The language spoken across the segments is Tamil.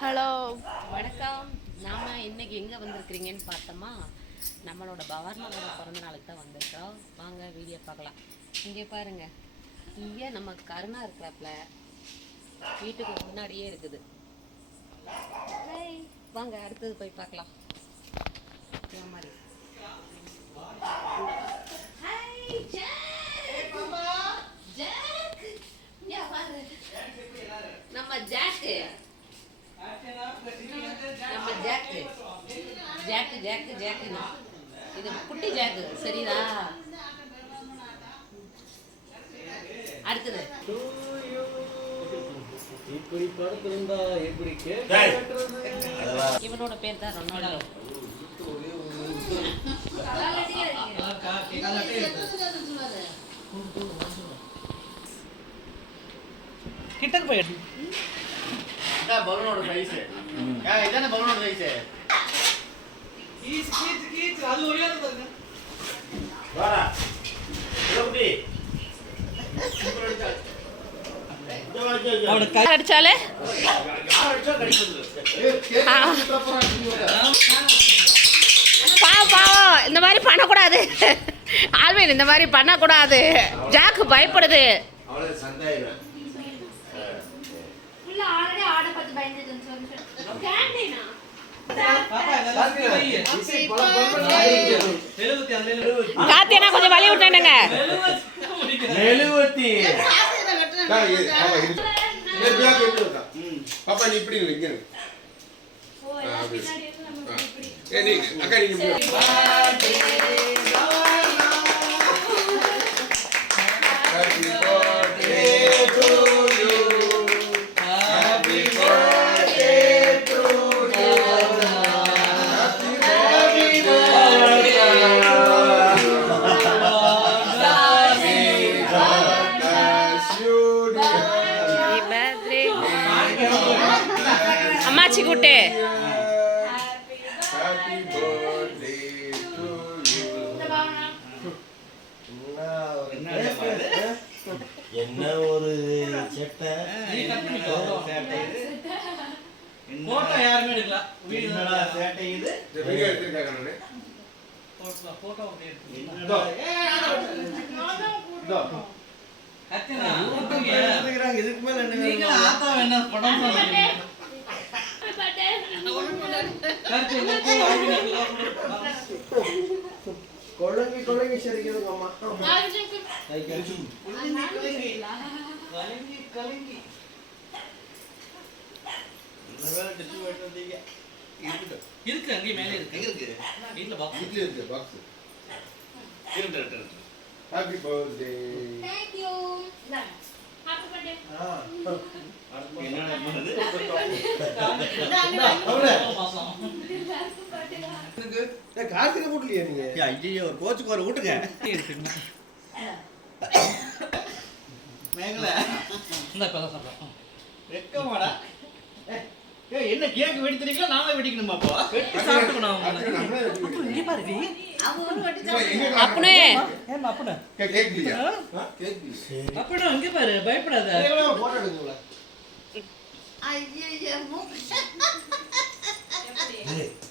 ஹலோ வணக்கம். நாம் இன்றைக்கி எங்கே வந்திருக்கிறீங்கன்னு பார்த்தோமா, நம்மளோட பவர்ணவோட பிறந்த நாளுக்கு தான் வந்திருக்கிறோம். வாங்க வீடியோ பார்க்கலாம். இங்கே பாருங்கள், இங்கே நம்ம கருணா இருக்கிறப்பல வீட்டுக்கு முன்னாடியே இருக்குது. வாங்க அடுத்தது போய் பார்க்கலாம். மாதிரி நம்ம ஜாக்கு ஜாக்கு ஜாக்கு ஜாக்கு இது குட்டி ஜாக்கு. சரிதா? அடுத்தது இவனோட பேர் தான் ரொனால்டோ. கிட்டக்கு போய் பலூனோட சைஸ் இதானே பலூனோட சைஸ். அது ஒரே பாருங்க. வாடா லோபி அவனுக்கு கை அடிச்சாலே பாவம். இந்த மாதிரி பண்ணக்கூடாது ஆல்வின், இந்த மாதிரி பண்ணக்கூடாது. ஜாக்கு பயப்படுது. காத்தியனா கொஞ்சம் வழி விட்டேனுங்க. பாப்பா நீ இப்படி நிக்க. அக்கா நீங்க அம்மாச்சி கூட்டு என்ன ஒரு செட்டை போட்டோ யாருமே எடுக்கல. வீடியோ சேட்டை இது வீடியோ எடுத்துட்டாங்க. போட்டோ இதோ கத்தினா எடுக்கறாங்க. இதுக்கு மேல என்ன நீங்க ஆத்தா என்ன படம் சொல்றீங்க? கொள்ளங்கி கொள்ளங்கி சரிக்குதுங்க அம்மா. கை கழிச்சு கொள்ளங்கி கொள்ளங்கி கொள்ளங்கி வேற டிஷ்யூ எடுத்தீங்க. இருக்கு அங்க மேலே இருக்கு. எங்க இருக்கு? வீட்ல பாக்ஸ் இருக்கு. பாக்ஸ் இருக்கு. Happy birthday. Thank you. Happy birthday. என்னடா பண்ணுது? கார்த்திகை போடலையா நீங்க? ஐயோ ஒரு கோச்சுக்கு வர விட்டுங்க. மேகல இந்த பேச சொல்றேன். வெக்கமாடா. ஏய் என்ன கேக் வெடிச்சீங்களா? நாம வெடிக்கணுமா அப்போ? வெட்டி சாப்பிட்டுக்கணும். அப்புறம் இங்க பாரு வி. அவ ஒரு வெட்டி அப்பனே ஏன் அப்பனே கேக் இல்லையா? கேக் இல்ல. அப்பனே இங்க பாரு பயப்படாத. போட்டோ எடுங்கல. ஐயோ மூக்கு.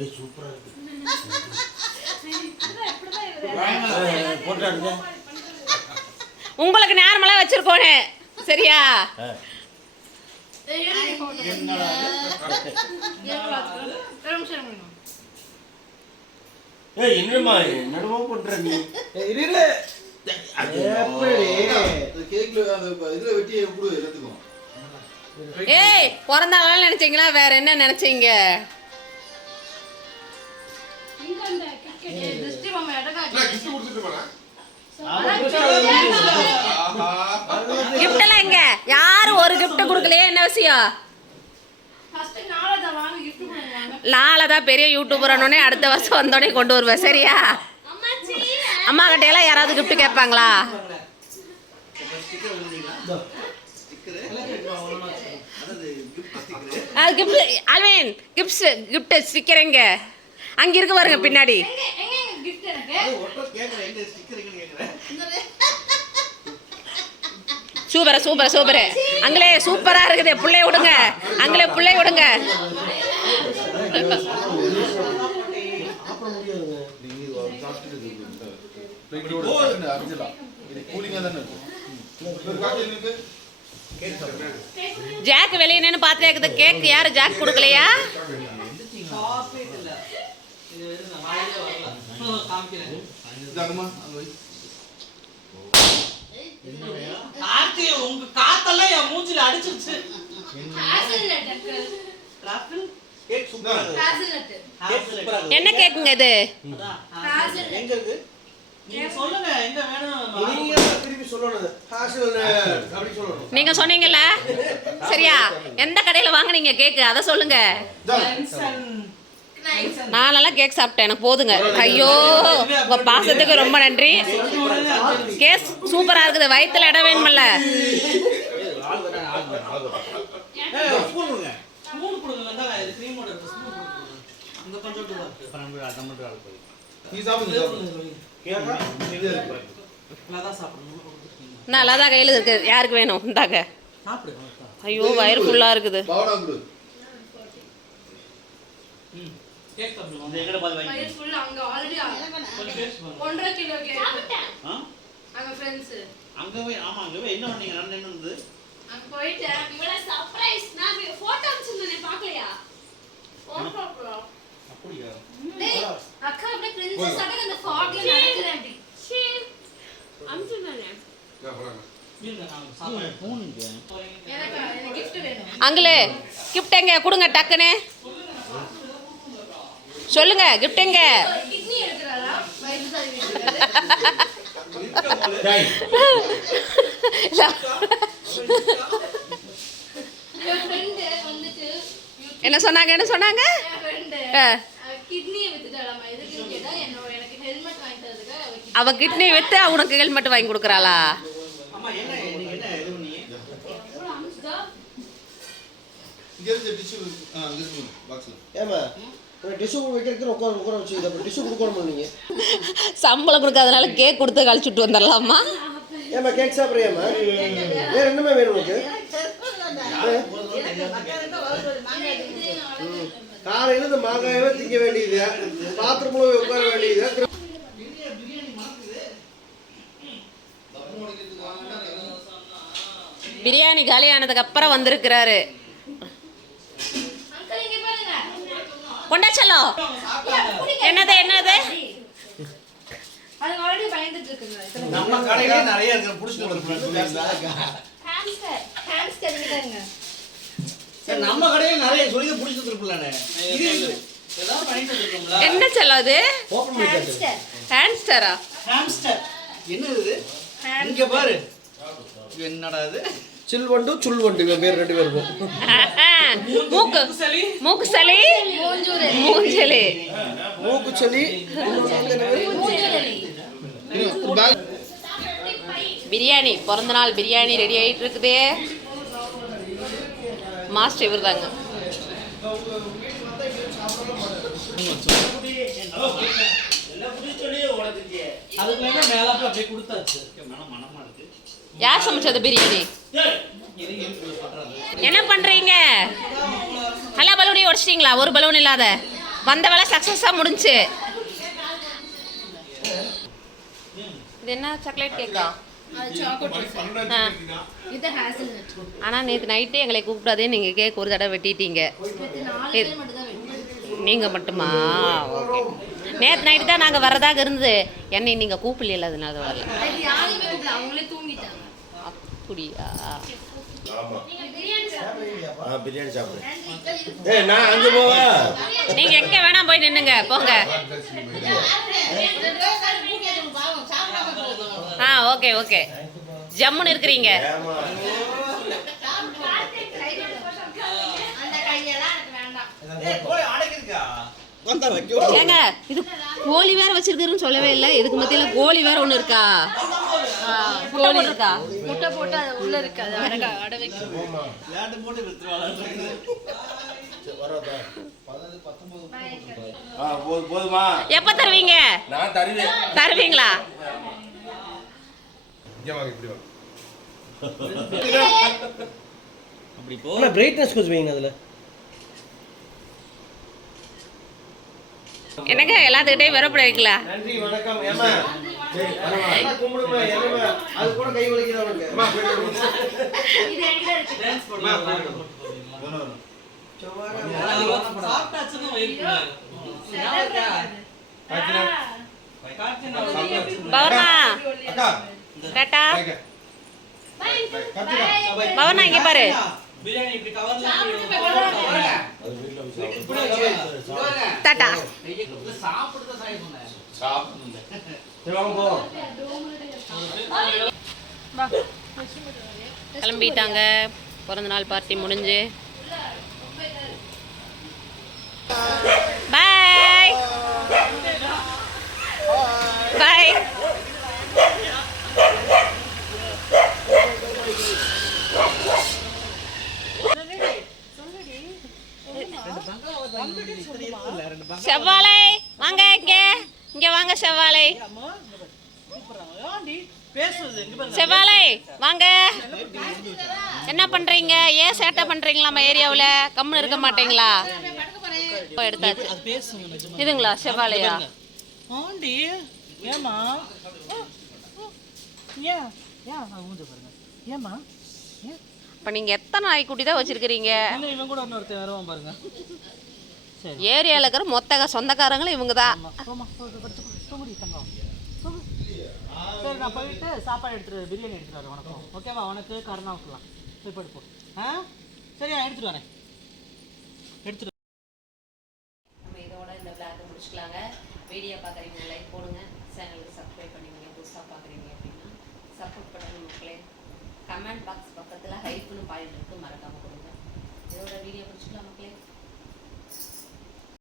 ஏய் சூப்பரா இருக்கு. போட்டோ எடுங்க. உங்களுக்கு நார்மலா வச்சிருக்கோனே. சரியா? ஏய் என்னமா என்னமோ பண்ற நீ? இரு இரு. எப்படி கேக்ல அந்த இதுல வெட்டி குடு எல்லாத்துக்கும். ஏய் பிறந்த நாள் நினைச்சீங்களா? வேற என்ன நினைச்சீங்க? இங்க அந்த கிக்கெட் திருஷ்டி மாமா எடகா கிஃப்ட் கொடுத்துட்டு போறா. கிஃப்ட் எல்லாம் எங்க? யாரும் ஒரு கிஃப்ட் கொடுக்கலையே. என்ன விஷயம்? ஃபர்ஸ்ட் நாளை வாங்க கிஃப்ட் பண்ணுவாங்க. நாளை பெரிய யூடியூபர் ஆனோடனே அடுத்த வருஷம் வந்தோடனே கொண்டு வருவேன். சரியா? அம்மா கிட்ட எல்லாம் யாராவது கிஃப்ட் கேட்பாங்களா? அது கிஃப்ட் ஆல்வின் கிஃப்ட் ஸ்டிக்கருங்க அங்க இருக்கு பாருங்க பின்னாடி. எங்க கிஃப்ட் எனக்கு ஒட்டோ கேக்குறேன். எங்க ஸ்டிக்கர் எங்க கேக்குறேன்? Super super super. அங்களே சூப்பரா இருக்குது. புள்ளைய விடுங்க அங்களே, புள்ளைய விடுங்க. ஜாக் வெளியே நின்று பார்த்துட்டே இருக்குது. கேக் யாரு ஜாக் கொடுக்கலையா? உங்க காத்தெல்லாம் என் மூஞ்சில அடிச்சிருச்சு. என்ன கேக்குங்க இது? எங்க இருக்கு? நீங்க சொல்லுங்க எங்க வேணும். நீங்க திருப்பி சொல்லணும். அப்படி சொல்லணும். நீங்க சொன்னீங்கல்ல, சரியா? எந்த கடையில வாங்குனீங்க கேக்கு அத சொல்லுங்க. நான் நல்லா கேக் சாப்பிட்டேன், எனக்கு போதுங்க. ஐயோ, உங்க பாசத்துக்கு ரொம்ப நன்றி. கேக் சூப்பரா இருக்குது. வயித்துல இடம் வேணும்ல. ஸ்பூன் கொடுங்க. வந்தா இது கிரீமோட இருக்கு. ஸ்பூன் கொடுங்க. அங்க கொஞ்சம் இருக்கு. நம்ம டமட்டர் ஆல் போய். நீ சாப்பிடுங்க. கேக்கா இது இருக்கு. லதா சாப்பிடுங்க. நான் லதா கையில இருக்கு. யாருக்கு வேணும்? இந்தாங்க. சாப்பிடு. ஐயோ, வயிறு ஃபுல்லா இருக்குது. பாவடா குடு. கேக் சாப்பிடுங்க. அந்த எங்கட பால் வாங்கி. வயிறு ஃபுல் அங்க ஆல்ரெடி கொஞ்சம் டேஸ்ட் பண்ணுங்க. 1.5 கிலோ கேக். ஆ? அங்க ஃப்ரெண்ட்ஸ். அங்க போய் ஆமா அங்க போய் என்ன பண்ணீங்க? நான் என்ன இருந்தது? அங்க போயிட்டு இவள சர்ப்ரைஸ் நான் போட்டோ அனுப்பிச்சிருந்தேனே பார்க்கலையா? Photo bro. அப்படியா? டேய் அக்கா அப்படியே பிரின்சஸ் ஆக அந்த ஃபாக்ல நடக்குது அப்படி. ஷீ அனுப்பிச்சிருந்தேனே. நீங்க நான் சாப்பிடுறேன். பூனுங்க. எனக்கு gift வேணும். அங்கிளே, கிஃப்ட் எங்க கொடுங்க டக்குன்னு சொல்லுங்க. கிஃப்ட் எங்க? கிட்னி எடுக்கறாரா? வயிறு சரி என் ஃப்ரெண்ட் வந்துட்டு என்ன சொன்னாங்க? என்ன சொன்னாங்க? என் ஃப்ரெண்ட் ஆ, கிட்னியை வித்துட்டாளாமா. எதுக்கு கேட்டா எனக்கு ஹெல்மெட் வாங்கி தரதுக்கு அவ கிட்னி வித்து அவனுக்கு ஹெல்மெட் வாங்கி கொடுக்குறாளா? அம்மா என்ன நீங்க என்ன இது பண்ணீங்க? எவ்வளவு அனுப்பிச்சா? இங்க இருந்து டிஷ்யூ அங்க இருக்கு பாக்ஸ்ல. ஏமா டிஷ்யூ வைக்கிறதுக்கு உட்கார வச்சு இதை டிஷ்யூ கொடுக்கணும் நீங்க. சம்பளம் கொடுக்காதனால கேக் கொடுத்து கழிச்சுட்டு வந்துடலாமா? ஏமா கேக் சாப்பிட்றியாம்மா? வேற என்னமே வேணும் உனக்கு? காலையில இந்த மாங்காயவே திங்க வேண்டியது, பாத்திரமும் உட்கார வேண்டியது. பிரியாணி காலி ஆனதுக்கு அப்புறம் வந்திருக்கிறாரு. அங்கிள் இங்க பாருங்க. கொண்டாச்சலோ. என்னது என்னது? அது ஆல்ரெடி பயந்துட்டு இருக்குங்க. நம்ம கடையிலே நிறைய இருக்கு. புடிச்சிட்டு வரணும். ஹேம்ஸ்டர் இங்கங்க. சரி நம்ம கடையில நிறைய சொல்லி புடிச்சிட்டு இருப்பலானே. இது ஏதாவது பண்ணிட்டு இருக்கோம்ல. என்ன செல்லம் அது? ஓபன் பண்ணி காட்டு. ஹேம்ஸ்டரா? ஹாம்ஸ்டர். என்ன இது? இங்க பாரு. என்னடா இது? சில்வண்டு சுல்வண்டு பேர் ரெண்டு பேருக்கும். மூக்கு சளி. மூக்கு சளி, மூஞ்சலி. மூக்கு சளி. பிரியாணி, பிறந்த நாள் பிரியாணி ரெடி ஆயிட்டு இருக்குது. மாஸ்டர் இவர் தாங்க. அதுக்கு என்ன மேலாப்ல அப்படியே கொடுத்தாச்சு. மனமா இருக்கு. யார் சமைச்சது பிரியாணி? இது இருக்கு பண்றாங்க. என்ன பண்றீங்க? ஹலோ, பலூனி உடைச்சிட்டீங்களா? ஒரு பலூன் இல்லாத வந்த வேலை சக்ஸஸாக முடிஞ்சு. இது என்ன சாக்லேட் கேக்கா? அது சாக்லேட். ஆ, இது ஹேசல்நட். ஆனால் நேற்று நைட்டே எங்களை கூப்பிடாதே நீங்கள் கேக் ஒரு தடவை வெட்டிட்டீங்க. இது 4 பேர் மட்டும் தான் வெட்டணும். நீங்கள் மட்டுமா? ஓகே. நேற்று நைட்டு தான் நாங்கள் வரதாக இருந்தது. என்னை நீங்கள் கூப்பிடல, அதனால தான் வரல. அது யாரையுமே கூப்பிடல, அவங்களே தூங்கிட்டாங்க. அப்படியா? ஆமா. பிரியாணி சாப்பிடு. ஏய் நான் அங்க போவா. நீங்கள் எங்கே வேணாம் போய் நின்னுங்க, போங்க. ஆ, ஓகே ஓகே. ஜம்முன்னு இருக்கிறீங்க. அந்த கையெல்லாம் எனக்கு வேண்டாம். ஏய் கோழி அடக்கிருக்கா? வந்தா வைக்கோ. ஏங்க, இது கோழி வேற வச்சிருக்குன்னு சொல்லவே இல்லை. இதுக்கு மத்தியில் கோழி வேற ஒன்று இருக்கா? கோழி இருக்கா? முட்டை போட்டு அது உள்ள இருக்கு. அது அடை வைக்கும். லேட் போட்டு வித்துறாங்க. வரதா. போதுமா? எப்போ தருவீங்க? நான் தருவேன். தருவீங்களா? இங்க வாங்க இப்படி வா. அப்படி போ. ஆனால் பிரைட்னஸ் கொஞ்சம் வைங்க அதில். என்னங்க எல்லாத்துக்கிட்டையும் விரப்பட வைக்கல. நன்றி வணக்கம். ஏமா நல்லா கும்பிடுமா ஏமா அது கூட கை வலிக்குது அவனுக்கு. இது என்கிட்ட இருக்கு. டான்ஸ் போடுங்க. சாப்பிட்டாச்சுன்னா வெயிட் பண்ணு. ஞாபகம் இருக்கா? கார்த்தினா பவனா அக்கா டாட்டா. பை கத்திடா. பவனா இங்க பாரு. பிரியாணி இப்படி கவர்ல டாட்டா. சாப்பிடுறத சாய் பண்ணேன். சரி வாங்க போவோம். கிளம்பிட்டாங்க. பிறந்த நாள் பார்ட்டி முடிஞ்சு. பாய் பாய். செவ்வாழை வாங்க இங்க. இங்க வாங்க செவ்வாழை. பேசுறது இங்க பாருங்க. செவ்வாழை வாங்க. என்ன பண்றீங்க? ஏன் சேட்டை பண்றீங்களா? நம்ம ஏரியாவுல கம்முன்னு இருக்க மாட்டீங்களா? எடுத்தாச்சு. அது பேசுங்க நிஜமா. இதுங்களா செவ்வாழையா? ஆண்டி ஏமா ஏன் ஏன் மூஞ்ச பாருங்க. ஏமா ஏன் இப்ப நீங்க எத்தனை நாய்க்குட்டி தான் வச்சிருக்கிறீங்க? இல்ல இவன் கூட இன்னொருத்தன் வருவான் பாருங்க. சரி ஏரியால இருக்கிற மொத்த சொந்தக்காரங்களும் இவங்க தான். போமா தூங்குடி தங்கம் தூங்கு. சரி நான் போயிட்டு சாப்பாடு எடுத்துட்டு பிரியாணி எடுத்துட்டு வரேன் உனக்கும். ஓகேவா? உனக்கு கருணாவுக்குலாம் போய் படுப்போம். ஆ சரியா எடுத்துட்டு வரேன். எடுத்துட்டு நம்ம இதோட இந்த விளாக் முடிச்சுக்கலாங்க. வீடியோ பார்க்குறீங்க லைக் போடுங்க, சேனலுக்கு சப்ஸ்கிரைப் பண்ணுவீங்க, புதுசாக பார்க்குறீங்க அப்படின்னா சப்போர்ட் பண்ணுங்க மக்களே. கமெண்ட் பாக்ஸ் பக்கத்தில் ஹைப்னு பாயிண்ட் இருக்கு, மறக்காம